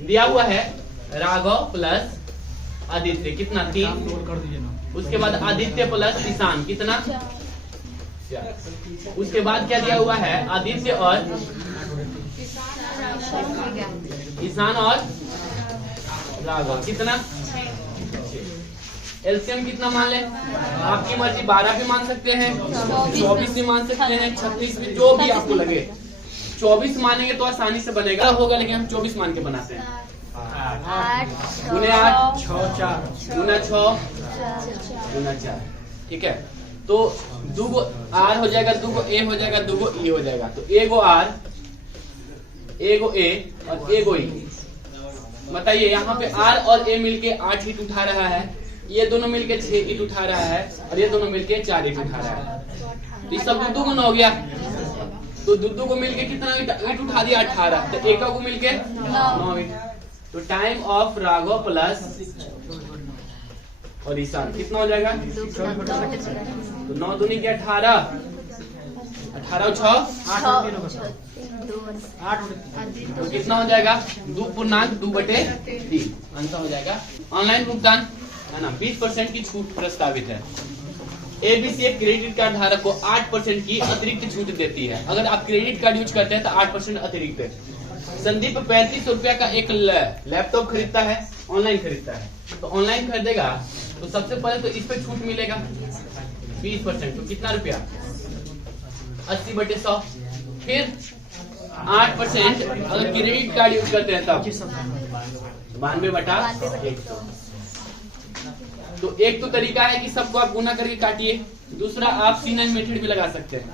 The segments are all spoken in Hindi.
दिया हुआ है राघव प्लस आदित्य, कितना 3, उसके बाद आदित्य प्लस ईशान, कितना 4, उसके बाद क्या दिया हुआ है आदित्य और ईशान और राघव, कितना 6। एलसीएम कितना मान ले, आपकी मर्जी, 12 भी मान सकते हैं, 24 भी मान सकते हैं, 36 भी, जो भी आपको लगे। 24 मानेंगे तो आसानी से बनेगा होगा, लेकिन हम 24 मान के बनाते हैं। 8 गुना 6 गुना 4, ठीक है। तो 2 आर हो जाएगा, 2 ए हो जाएगा, 2 ई हो जाएगा। तो एगो आर, एगो ए और एगो ई। बताइए यहाँ पे आर और ए मिलके 8 ईंट उठा रहा है, ये दोनों मिलके 6 ईंट उठा रहा है, और ये दोनों मिलके 4 ईंट उठा रहा है। तो ये सब 2 गुना हो गया। तो 2 को मिलके कितना ईंट उठा दिया 18, तो एक को मिलके 9 ईंट। तो टाइम ऑफ राघव प्लस और ईशान कितना हो जाएगा, तो 9 दूनी के 18, 18 और 6 8, तो कितना हो जाएगा 2.2/3 आंसर हो जाएगा। ऑनलाइन भुगतान है ना, 20% की छूट प्रस्तावित है। एबीसी एक क्रेडिट कार्ड धारक को 8% की अतिरिक्त छूट देती है। अगर आप क्रेडिट कार्ड यूज करते हैं तो 8% अतिरिक्त है। संदीप 35 रुपया का एक लैपटॉप खरीदता है, ऑनलाइन खरीदता है। तो ऑनलाइन खरीदेगा तो सबसे पहले तो इस पे छूट मिलेगा 20%, तो कितना रुपया 80/100। फिर 8% अगर क्रेडिट कार्ड यूज करते हैं तब 92/100। तो एक तो तरीका है कि सबको आप गुना करके काटिए, दूसरा आप C9 मेथड भी लगा सकते हैं,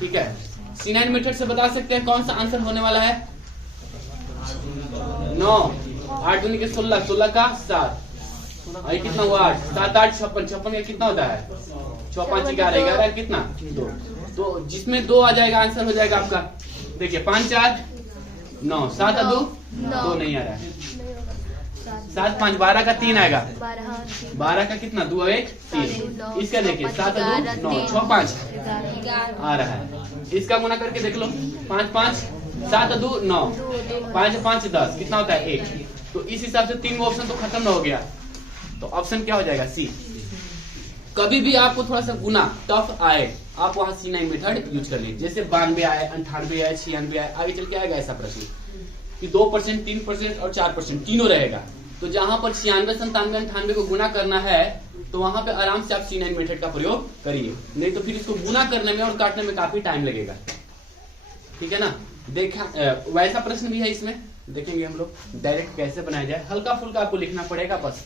ठीक है। C9 मेथड से बता सकते हैं कौन सा आंसर होने वाला है। 9 8 दूनी के 16, 16 का 7, और कितना हुआ 8, 7 8 56, 56 का कितना होता है 6 5 11 11 कितना 2। तो जिसमें 2 आ जाएगा आंसर हो जाएगा आपका। देखिए 5 4 9, 7 2 2 नहीं आ रहा है, 7 5 12 का 3 आएगा, 12 का कितना 2 1 3। इसका देखिए 7 2 9 6 5 आ रहा है। इसका गुना करके देख लो, 5 5 7 2 9 5 5 10 कितना होता है 1। तो इस हिसाब से 3 ऑप्शन तो खत्म हो गया। तो ऑप्शन क्या हो जाएगा सी। कभी भी आपको थोड़ा सा गुना टफ आए, आप वहां C9 मेथड यूज कर लीजिए। जैसे 92 आए, 98 आए, 96 आए, आगे चल के आएगा ऐसा प्रश्न कि 2%, 3% और 4% तीनों रहेगा। तो जहां पर 96 97 98 को गुना करना है तो वहां पे आराम से आप C9 मेथड का प्रयोग करिए, नहीं तो फिर इसको गुना करने में और काटने में काफी टाइम लगेगा, ठीक है ना। देखा वैसा प्रश्न भी है इसमें, देखेंगे हम लोग डायरेक्ट कैसे बनाया जाए। हल्का फुल्का आपको लिखना पड़ेगा बस।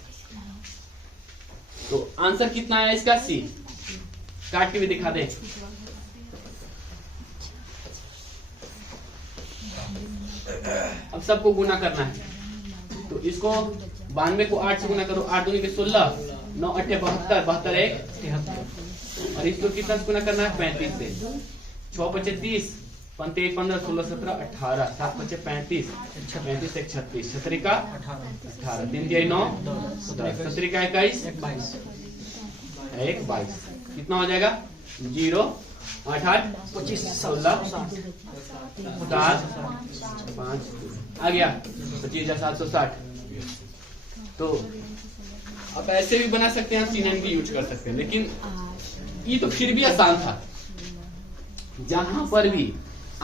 तो आंसर कितना है इसका सी, काट के भी दिखा दे। अब सबको गुना करना है, तो इसको 92 को 8 से गुना करो, 8 दूनी के 16, 9 8 72, 72 1 73, और इसको कितना से गुना करना है 35 से, 6 5 30, 5 1 15 16 17 18, 7 5 35, 35 1 36, 17 का 18, 3 3 9 10, 17 का 21 1 22, कितना हो जाएगा 0 8 8 25 16 7 5 आ गया 25,760। तो आप ऐसे भी बना सकते हैं, C9 भी यूज कर सकते हैं, लेकिन ये तो फिर भी आसान था। जहां पर भी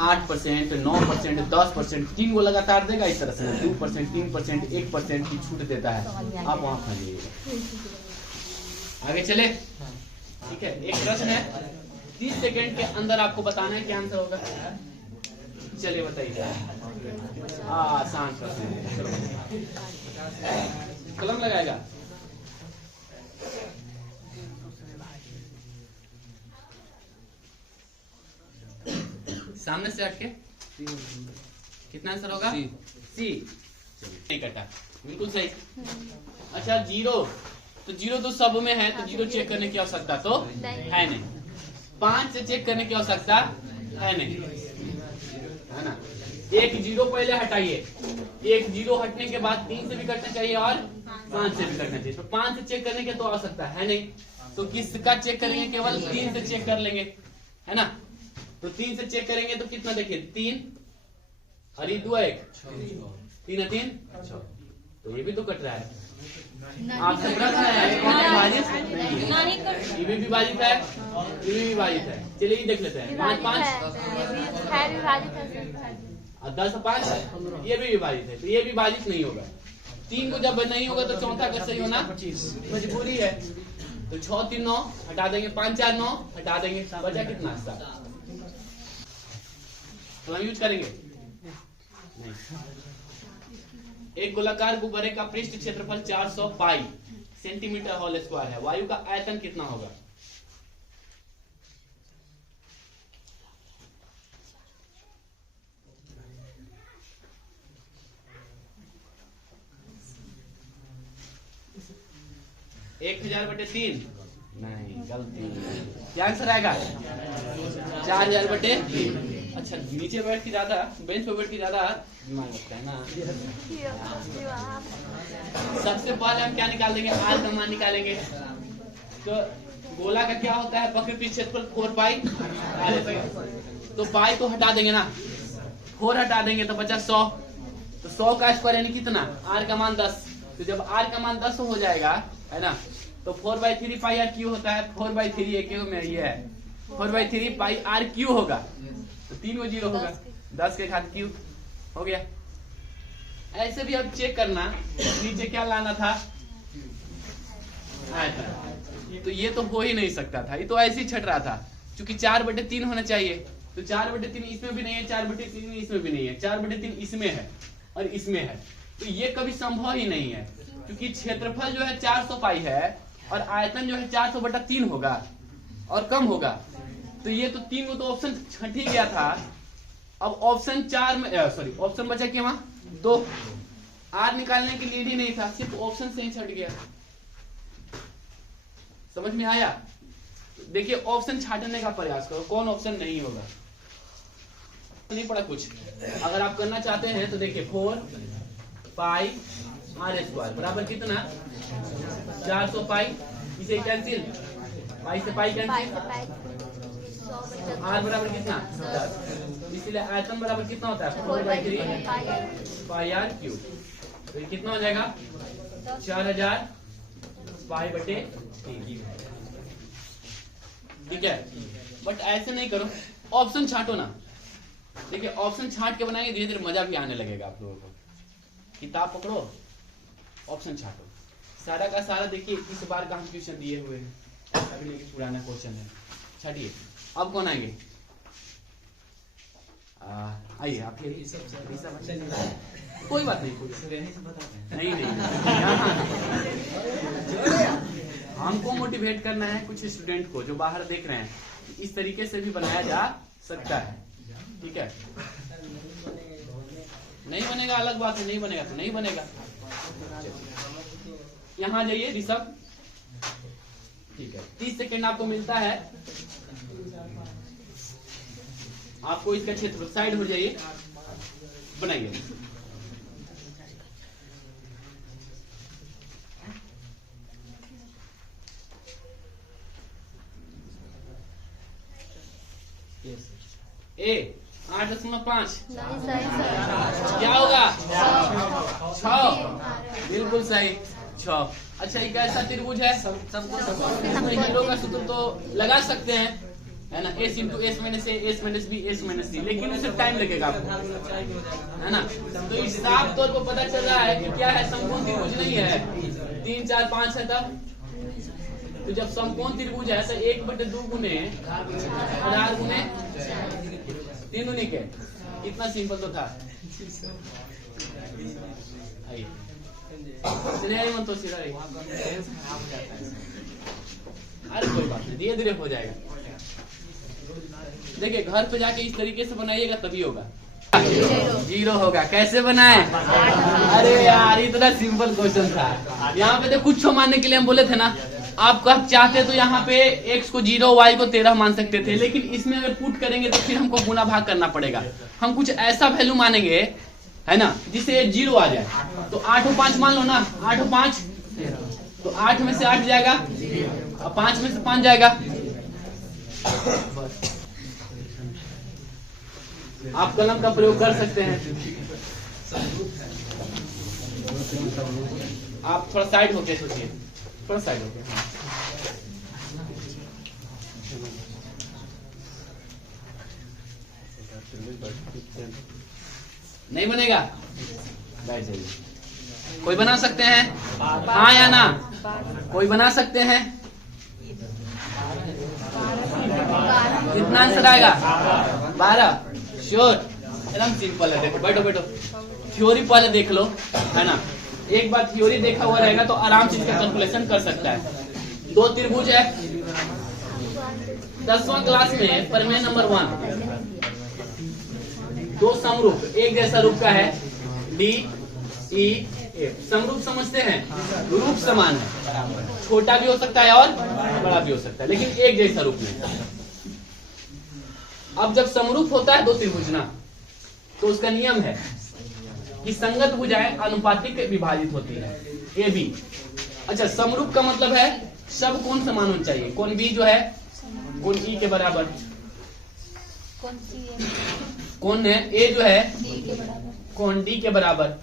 8%, 9%, 10%, 3 को लगातार देगा इस तरह से, 2%, 3%, 1% की छूट देता है, आप वहां खा लीजिएगा। आगे चले, ठीक है। एक प्रश्न है 30 सेकेंड के अंदर आपको बताना है क्या आंसर होगा। चलिए बताइए, आसान प्रश्न है। कलम लगाएगा, सामने से हटके कितना आंसर होगा सी। नहीं कटा, बिल्कुल सही। अच्छा 0, तो 0 तो सब में है, तो 0 चेक करने की आवश्यकता तो है नहीं। 5 से चेक करने की आवश्यकता है नहीं, है ना। 1 0 पहले हटाइए, 1 0 हटने के बाद 3 से भी कटना चाहिए और 5 से भी कटना चाहिए। तो 5 से चेक करने की तो आवश्यकता है नहीं, तो किसका चेक करेंगे, केवल 3 से चेक कर लेंगे, है ना। तो 3 से चेक करेंगे तो कितना, देखिए 3 और ये 2 1 3 3 6, तो ये भी तो कट रहा है। आपसे प्रश्न है कौन विभाजित नहीं है? ये भी विभाजित है, ये भी विभाजित है। चलिए ये देख लेते हैं। 5 5 और 10 5 ये भी विभाजित है, तो ये विभाजित नहीं होगा। 3 को जब नहीं होगा तो चौथा का सही होना मजबूरी है। तो 6 3 9 हटा देंगे, 5 4 9 हटा देंगे, बचा कितना 7। तो हम यूज करेंगे नहीं। एक गोलाकार गुब्बारे का पृष्ठ क्षेत्रफल 400 पाई सेंटीमीटर होल स्क्वायर है। वायु का आयतन कितना होगा? एक 1000/3 नहीं, गलती। क्या आंसर आएगा? 4000/3। अच्छा, नीचे बैठ के ज्यादा, बेंच पे बैठ के ज्यादा दिमाग लगता है ना। सबसे पहले हम क्या निकाल देंगे? आर का मान निकालेंगे। तो गोला का क्या होता है? वक्र पृष्ठ क्षेत्रफल 4 पाई। तो पाई को हटा देंगे ना, 4 हटा देंगे तो बचा 100। तो 100 का स्क्वायर यानी कितना? आर का मान 10। तो जब आर का मान 10 हो जाएगा, है ना, तो 4/3 पाई आर क्यू होता है। 4/3 एक में ये है, 4/3 पाई आर क्यू होगा। तो 3 को 0 होगा, 10 के घात क्यू हो गया। ऐसे भी अब चेक करना, नीचे क्या लाना था? आयतन। तो ये तो हो ही नहीं सकता था, ये तो ऐसे ही छट रहा था। क्योंकि 4/3 होना चाहिए, तो 4/3 इसमें भी नहीं है, 4/3 इसमें भी नहीं है, 4/3 इसमें है और इसमें है। तो ये कभी संभव ही नहीं है, क्योंकि क्षेत्रफल जो है 400 पाई है और आयतन जो है 400/3 होगा और कम होगा। तो ये तो 3 को तो ऑप्शन छट ही गया था। अब ऑप्शन 4 में ऑप्शन बचा क्या? वहां 2। आर निकालने के लिए भी नहीं था, सिर्फ ऑप्शन से ही छट गया। समझ में आया? देखिए ऑप्शन छाटने का प्रयास करो, कौन ऑप्शन नहीं होगा। नहीं पड़ा कुछ। अगर आप करना चाहते हैं तो देखिए 4 पाई आर स्क्वायर बराबर कितना? 400 पाई। इसे कैंसिल, पाई से पाई कैंसिल, आर बराबर कितना? 10। इसलिए आयतन बराबर कितना होता है? 4/3 पाई आर क्यूब। तो ये कितना हो जाएगा? 4000 पाई/3। ठीक है, बट ऐसे नहीं करो, ऑप्शन छाटो ना। देखिए ऑप्शन छाट के बनाएंगे, धीरे धीरे मजा भी आने लगेगा आप लोगों को। किताब पकड़ो, ऑप्शन छाटो, सारा का सारा देखिए इस बार का हम ट्यूशन दिए हुए हैं, अगले के पुराना क्वेश्चन है। छाटिए। अब कौन आएंगे? आइए आप। कोई बात नहीं, नहीं हमको मोटिवेट करना है कुछ स्टूडेंट को जो बाहर देख रहे हैं, इस तरीके से भी बनाया जा सकता है। ठीक है, नहीं बनेगा अलग बात है, नहीं बनेगा तो नहीं बनेगा। यहाँ जाइए ऋषभ। ठीक है, 30 सेकेंड आपको मिलता है। आपको इसका क्षेत्र साइड हो जाइए, बनाइए। ए 8.5 क्या होगा? 6। बिल्कुल सही, 6। अच्छा, ये कैसा त्रिभुज है? इसमें हीरो का सूत्र तो लगा सकते हैं, है ना, S × S - A, S - B, S - C, लेकिन उससे टाइम लगेगा आपको, है ना। तो इस साफ तौर पर पता चल रहा है कि क्या है? समकोण त्रिभुज नहीं है। 3 4 5 है तब। तो जब समकोण त्रिभुज है तो 1/2 गुने 1000 गुने 3 दूनी के, इतना सिंपल तो था। मन तो सीधा रही। अरे कोई बात नहीं, धीरे धीरे हो जाएगा। देखिए घर पे जाके इस तरीके से बनाइएगा तभी होगा। 0 होगा। कैसे बनाए? अरे यार इतना सिंपल क्वेश्चन था। यहाँ पे तो कुछ मानने के लिए हम बोले थे ना, आप चाहते तो यहाँ पे x को 0 y को 13 मान सकते थे, लेकिन इसमें अगर पुट करेंगे तो फिर हमको गुना भाग करना पड़ेगा। हम कुछ ऐसा वैल्यू मानेंगे, है ना, जिससे 0 आ जाए। तो 8 और 5 मान लो ना, 8 और 5, तो 8 में से 8 जाएगा और 5 में से 5 जाएगा। आप कलम का प्रयोग कर सकते हैं। आप थोड़ा साइड होके सोचिए, थोड़ा साइड होके। नहीं बनेगा, बैठ जाइए। कोई बना सकते हैं? हाँ या ना? कोई बना सकते हैं? कितना आंसर आएगा? 12। श्योर? एकदम सिंपल है। देखो, बैठो बैठो, थ्योरी पहले देख लो, है ना। एक बार थ्योरी देखा हुआ रहेगा तो आराम से इसका कैलकुलेशन कर सकता है। 2 त्रिभुज है 10वां क्लास में, प्रमेय नंबर 1। 2 समरूप एक जैसा रूप का है, डी ई एफ। समरूप समझते हैं, रूप समान है, छोटा भी हो सकता है और बड़ा भी हो सकता है, लेकिन एक जैसा रूप में। अब जब समरूप होता है 2 त्रिभुज ना, तो उसका नियम है कि संगत भुजाएं अनुपातिक विभाजित होती है, ए बी। अच्छा, समरूप का मतलब है सब कोण समान होना चाहिए। कोण बी जो है कोण ई के बराबर, कोण ए जो है कोण डी के बराबर,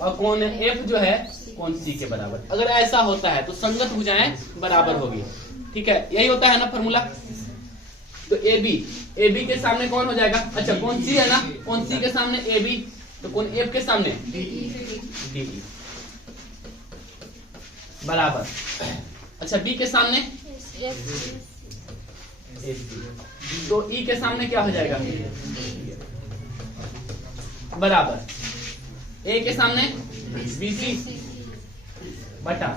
और कोण एफ जो है कोण सी के बराबर। अगर ऐसा होता है तो संगत भुजाएं बराबर होगी। ठीक है, यही होता है ना फॉर्मूला। तो ए बी के सामने कौन हो जाएगा? अच्छा, कोण सी है ना, कोण सी के सामने ए बी, तो कोण एफ के सामने डी ई बराबर। अच्छा, बी के सामने तो ई के सामने क्या हो जाएगा? बराबर। ए के सामने बीसी बटा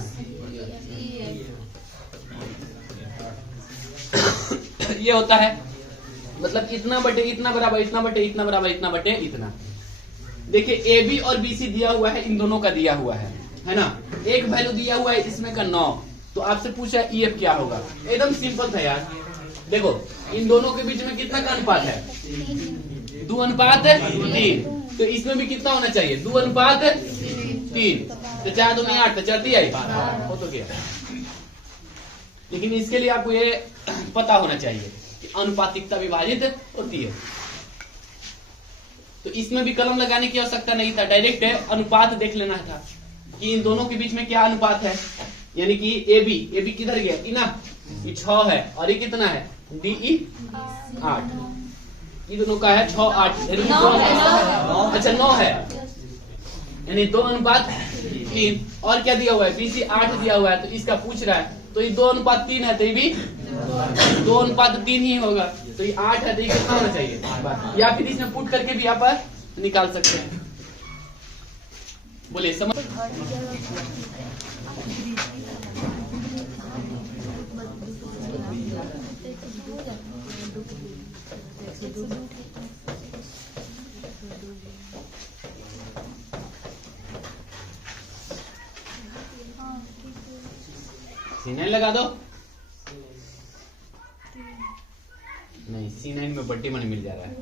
ये होता है, मतलब इतना बटे इतना बराबर, इतना बटे इतना बराबर, इतना बटे इतना। देखिए, ए बी और बी सी दिया हुआ है, इन दोनों का दिया हुआ है ना। एक वैल्यू दिया हुआ है इसमें का 9, तो आपसे पूछा ई एफ क्या होगा। एकदम सिंपल था यार। देखो, इन दोनों के बीच में कितना का अनुपात है? 2:3। तो इसमें भी कितना होना चाहिए? 2:3। तो 4 2 8, तो 4 आई हो तो गया। लेकिन इसके लिए आपको ये पता होना चाहिए कि अनुपातिकता विभाजित होती है। तो इसमें भी कलम लगाने की आवश्यकता नहीं था, डायरेक्ट अनुपात देख लेना था कि इन दोनों के बीच में क्या अनुपात है। यानी कि ए बी किधर गया? इना, ये 6 है, और ये कितना है? D E 8। ये दोनों का है 6 8। अच्छा, 9 है, यानी 2:3। और क्या दिया हुआ है? बीसी 8 दिया हुआ है, तो इसका पूछ रहा है, तो ये 2:3 है, तो ये भी 2:3 ही होगा। तो ये 8 है, तो ये कितना होना चाहिए? या फिर इसमें पुट करके भी आप निकाल सकते हैं। बोलिए, समझ? C9 लगा दो। नहीं, C9 में बट्टी मनी मिल जा रहा है।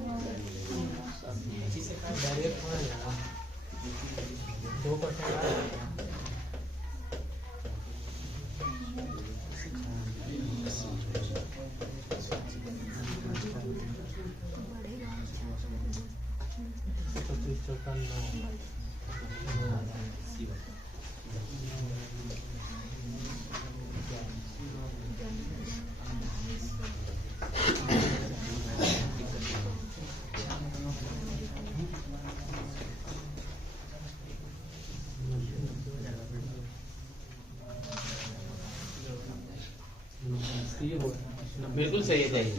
बिल्कुल सही है, चाहिए।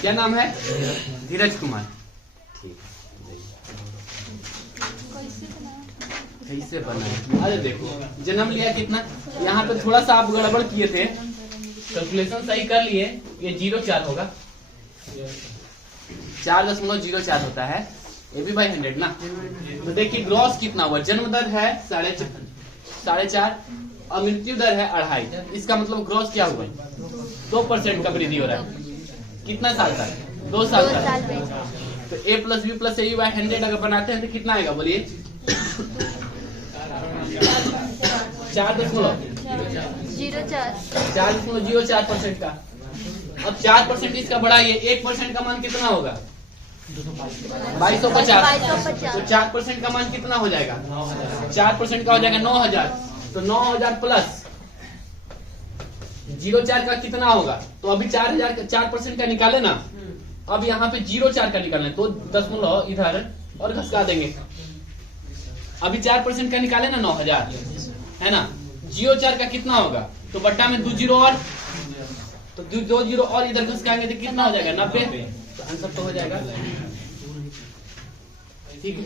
क्या नाम है? धीरज कुमार। ठीक है, कैसे बना है? अरे देखो, जन्म लिया कितना, यहाँ पे थोड़ा सा आप गड़बड़ किए थे, कैलकुलेशन सही कर लिए। ये 0.4 होगा, 4.04 होता है, ये भी 100 ना। तो देखिए ग्रॉस कितना हुआ? जन्म दर है 4.5 और मृत्यु दर है 2.5। इसका मतलब ग्रॉस क्या हुआ? 2% का वृद्धि हो रहा है। कितना साल का? 2 साल का। तो a + b + a 100 अगर बनाते हैं तो कितना आएगा? बोलिए, 4.04% का। अब 4% इसका बढ़ाइए, 1% का मान कितना होगा? 2250। तो 4% का मान कितना हो जाएगा? 4% का हो जाएगा 9000। तो 9000 प्लस 0.4 का कितना होगा? तो अभी 4000 का 4% का निकाले ना, अब यहाँ पे 0.4 का निकालना है तो दशमलव इधर और घसका देंगे। अभी 4% का निकाले ना 9000 है ना, 0.4 का कितना होगा? तो बट्टा में 2 जीरो और, तो 2 जीरो और इधर घसकाएंगे तो कितना हो जाएगा? 90। तो आंसर तो हो जाएगा ठीक है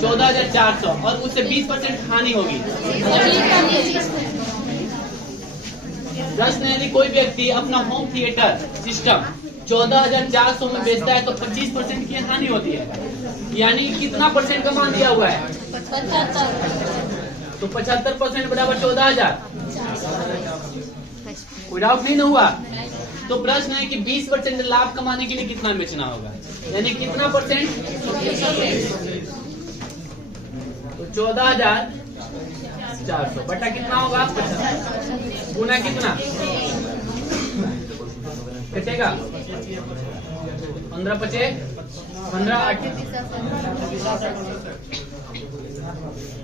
14400 और उससे 20% हानि होगी। प्रश्न यदि कोई व्यक्ति अपना होम थिएटर सिस्टम 14400 में बेचता है तो 25% की हानि होती है, यानी कितना परसेंट का मान दिया हुआ है? 75। तो 75% बराबर 14000। कोई डाउट नहीं ना हुआ? तो प्रश्न है कि 20% लाभ कमाने के लिए कितना बेचना होगा, यानी कितना परसेंट? तो 14400 बटा कितना होगा? गुना कितना कटेगा? 15 पचे 15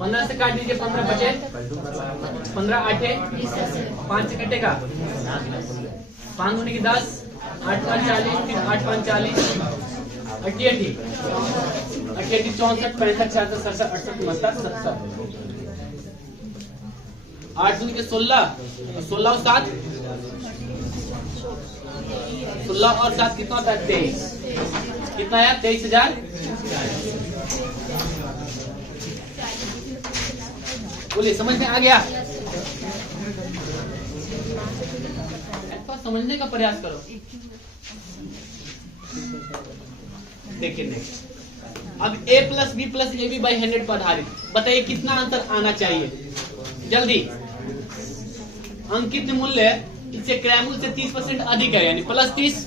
15 से काट दीजिए, 15 बचे 15 8 5 से कटेगा 5 दूनी की 10 8 5 40 फिर 8 5 40 88 64 65 66 67 68 69 8 दूनी के 16 16 और 7 16 और 7 कितना होता है? 23। कितना है? 23000। बोलिए समझ में आ गया? समझने का प्रयास करो। देखिए नेक्स्ट, अब a plus b plus a b by 100 पर आधारित बताइए कितना आंसर आना चाहिए? जल्दी। अंकित मूल्य इससे क्रय मूल्य से 30% अधिक है, यानी प्लस 30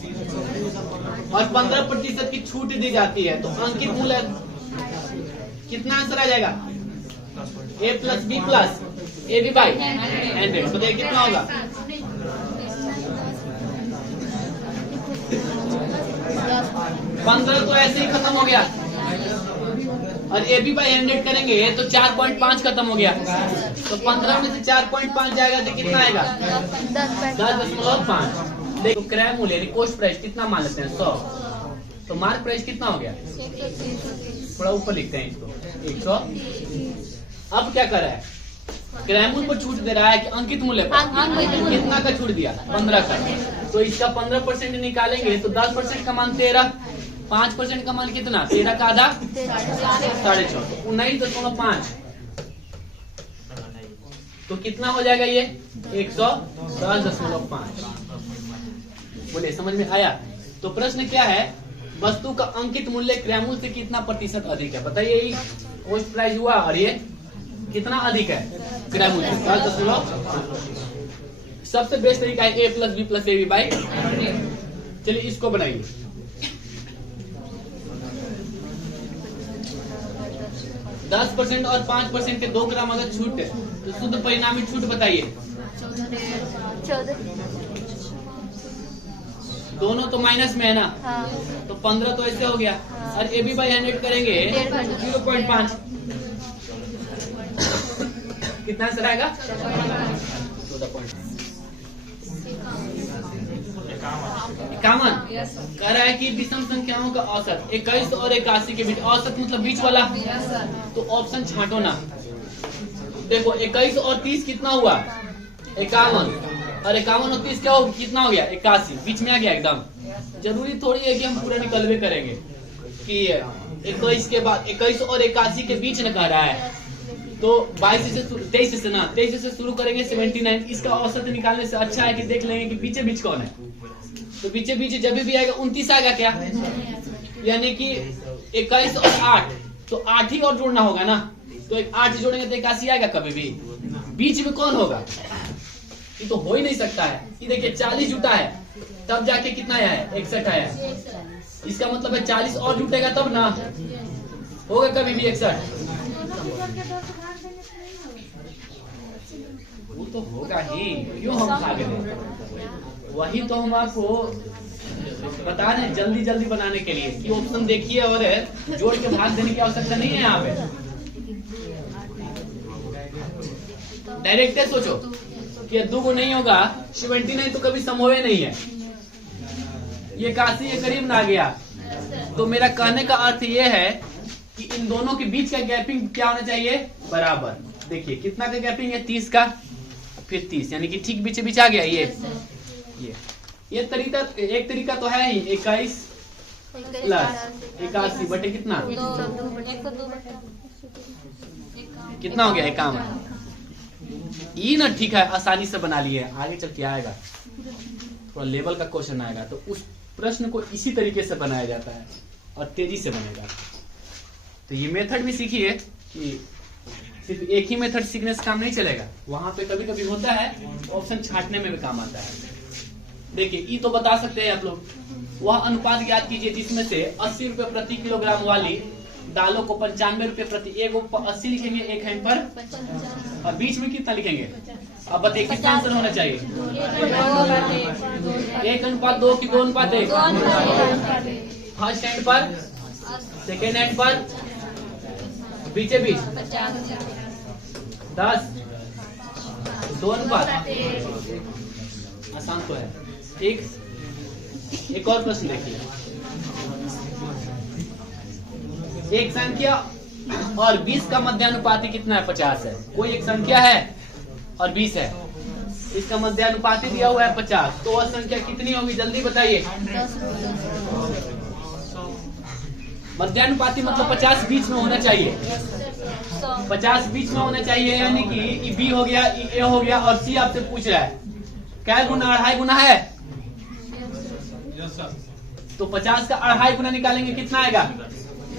और 15% की छूट दी जाती है, तो अंकित मूल्य कितना आंसर आ जाएगा? a plus b plus a b by 100 बताइए कितना होगा? 15 तो ऐसे ही खत्म हो गया और ए बी बाई 100 करेंगे तो 4.5 खत्म हो गया, तो 15 में से 4.5 जाएगा तो कितना आएगा? 10.5। देखो क्रय मूल्य यानी कॉस्ट प्राइस कितना मान लेते हैं? 100। तो मार्क प्राइस कितना हो गया? थोड़ा ऊपर लिखते हैं इसको 100। अब क्या कर रहा है? क्रय मूल्य पर छूट दे रहा है कि अंकित मूल्य पर? कितना का छूट दिया? 15 का। तो इसका 15% निकालेंगे तो 10% का मान 13, 5% का मान कितना? 13 का आधा 14.5 तो 19.5। तो कितना हो जाएगा ये? 110.5। बोले समझ में आया? तो प्रश्न क्या है? वस्तु का अंकित मूल्य क्रय मूल्य से कितना प्रतिशत अधिक है? बताइए, ये कॉस्ट प्राइस हुआ और ये कितना अधिक है? क्रय मूल्य 10.5। सबसे बेस्ट तरीका है a plus b plus a b by. चलिए इसको बनाइए। दस 10% और 5% के 2 ग्राम अगर छूट है तो शुद्ध परिणामी छूट बताइए। 14। दोनों तो माइनस में है ना, हाँ। तो 15 तो ऐसे हो गया और ए बी बाई 100 करेंगे 0.5 कितना आंसर आएगा? 14.5। 51 कह रहा है कि विषम संख्याओं का औसत 21 और 81 के बीच, औसत मतलब बीच वाला, तो ऑप्शन छांटो ना। देखो 21 और 30 कितना हुआ? 51 और 51 और 30 क्या हो कितना हो गया? 81, बीच में आ गया एकदम। जरूरी थोड़ी है कि हम पूरा निकलवे करेंगे कि 21 के बाद 21 और 81 के बीच न कह रहा है, तो 23 से ना 23 से शुरू करेंगे 79। इसका औसत निकालने से अच्छा है कि देख लेंगे कि बीचे बीच कौन है। तो बीचे बीच जब भी आएगा 29 आएगा क्या? यानी कि 21 और 8, तो 8 ही और जोड़ना होगा ना, तो 8 जोड़ेंगे तो 81 आएगा कभी भी। बीच में कौन होगा? ये तो हो ही नहीं सकता है। ये देखिए 40 जुटा है तब जाके कितना आया है? 61 आया है। इसका मतलब है 40 और जुटेगा तब ना होगा कभी भी 61। वो तो होगा ही, क्यों हम भाग रहे? वही तो हम आपको बता रहे हैं जल्दी जल्दी बनाने के लिए कि ऑप्शन देखिए और जोड़ के भाग देने की आवश्यकता नहीं है यहाँ पे। डायरेक्ट सोचो कि 2 को नहीं होगा 79 तो कभी संभव नहीं है। ये 81 ये करीब ना आ गया। तो मेरा कहने का अर्थ ये है कि इन दोनों के बीच का गैपिंग क्या होना चाहिए, बराबर। देखिए कितना का गैपिंग है, 30 का, फिर 30, यानी कि ठीक बीच बीच आ गया। ये तरीका, एक तरीका तो है ही, 21 प्लस 81 बटे कितना, कितना हो गया 51। ये ना ठीक है, आसानी से बना लिए। आगे चल के आएगा थोड़ा लेवल का क्वेश्चन आएगा तो उस प्रश्न को इसी तरीके से बनाया जाता है और तेजी से बनेगा। तो ये मेथड भी सीखिए कि सिर्फ एक ही मेथड सीखने से काम नहीं चलेगा, वहां पे कभी कभी होता है ऑप्शन छांटने में भी काम आता है। देखिए ये तो बता सकते हैं आप लोग, वह अनुपात ज्ञात कीजिए जिसमें से 80 रुपए प्रति किलोग्राम वाली दालों को 95 रुपए प्रति, एक 80 लिखेंगे, एक हैंड पर, और बीच में कितना लिखेंगे। अब बताइए कितना आंसर होना चाहिए, 1:2 की 2:1, फर्स्ट हैंड पर, सेकेंड हैंड पर, बीचे बीच 10, 2:1। आसान तो है। ठीक, एक और प्रश्न देखिए, एक संख्या और 20 का मध्यानुपाती कितना है, 50 है। कोई एक संख्या है और 20 है, इसका मध्यानुपाती दिया हुआ है 50, तो वह संख्या कितनी होगी, जल्दी बताइए। मध्यानुपाती मतलब 50 बीच में होना चाहिए, 50 बीच में होना चाहिए, यानी कि बी हो गया, ए हो गया, और सी आपसे पूछ रहा है क्या गुना, 2.5 गुना है। तो 50 का 2.5 गुना निकालेंगे, कितना आएगा,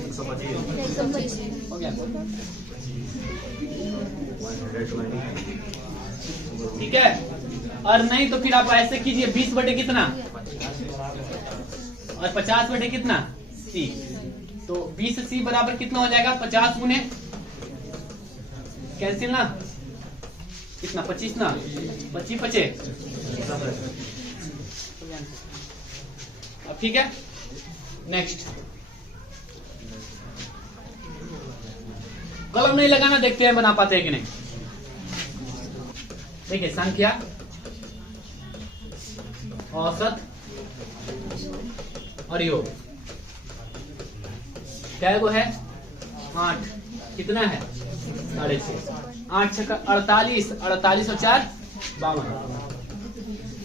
125 हो गया। ठीक है, और नहीं तो फिर आप ऐसे कीजिए, 20 बटे कितना और 50 बटे कितना, सी। तो 20 सी बराबर कितना हो जाएगा, 50 गुने कैंसिल ना, कितना 25 ना, 25 25। अब ठीक है, नेक्स्ट। कलम नहीं लगाना, देखते हैं बना पाते हैं कि नहीं। देखिए संख्या, औसत और योग, क्या वो है 8, कितना है 6.5, 8 6 48, 48 और 4 52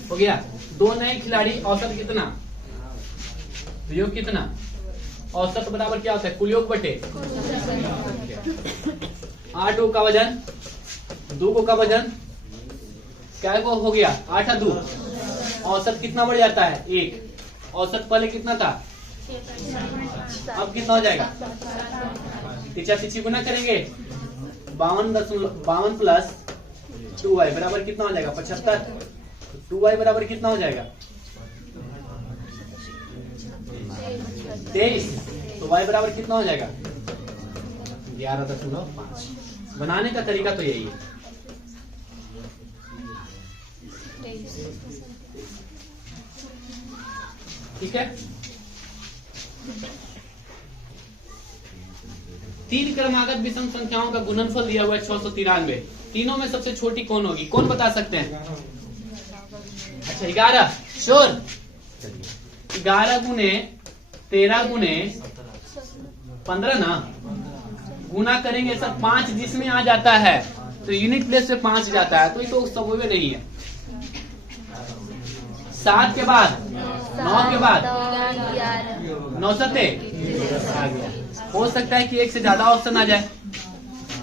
हो गया। 2 नए खिलाड़ी, औसत कितना, योग कितना, औसत बराबर क्या होता है, कुल योग बटे 8 का वजन, 2 का वजन, क्या को हो गया 8 2, औसत कितना बढ़ जाता है 1, औसत पहले कितना था, अब कितना हो जाएगा, तिचा तिची गुना करेंगे, 52 प्लस 2y बराबर कितना हो जाएगा 75, 2y बराबर कितना हो जाएगा 23, तो y बराबर कितना हो जाएगा 11.5। बनाने का तरीका तो यही है। ठीक है, 3 क्रमागत विषम संख्याओं का गुणनफल दिया हुआ है 693, तीनों में सबसे छोटी कौन होगी, कौन बता सकते हैं। अच्छा 11, श्योर, 11 गुने 13 गुने 15 ना, गुना करेंगे सर 5 जिसमें आ जाता है तो यूनिट प्लेस पे 5 जाता है, तो ये तो सब नहीं है। 7 के बाद 9 के बाद 9 सते आ गया, हो सकता है कि एक से ज्यादा ऑप्शन आ जाए,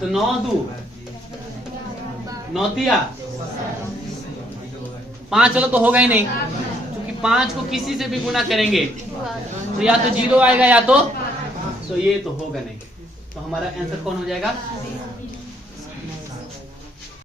तो 9 2 9 3 5, चलो तो होगा ही नहीं, क्योंकि 5 को किसी से भी गुना करेंगे तो या तो 0 आएगा या तो ये तो होगा नहीं, तो हमारा आंसर कौन हो जाएगा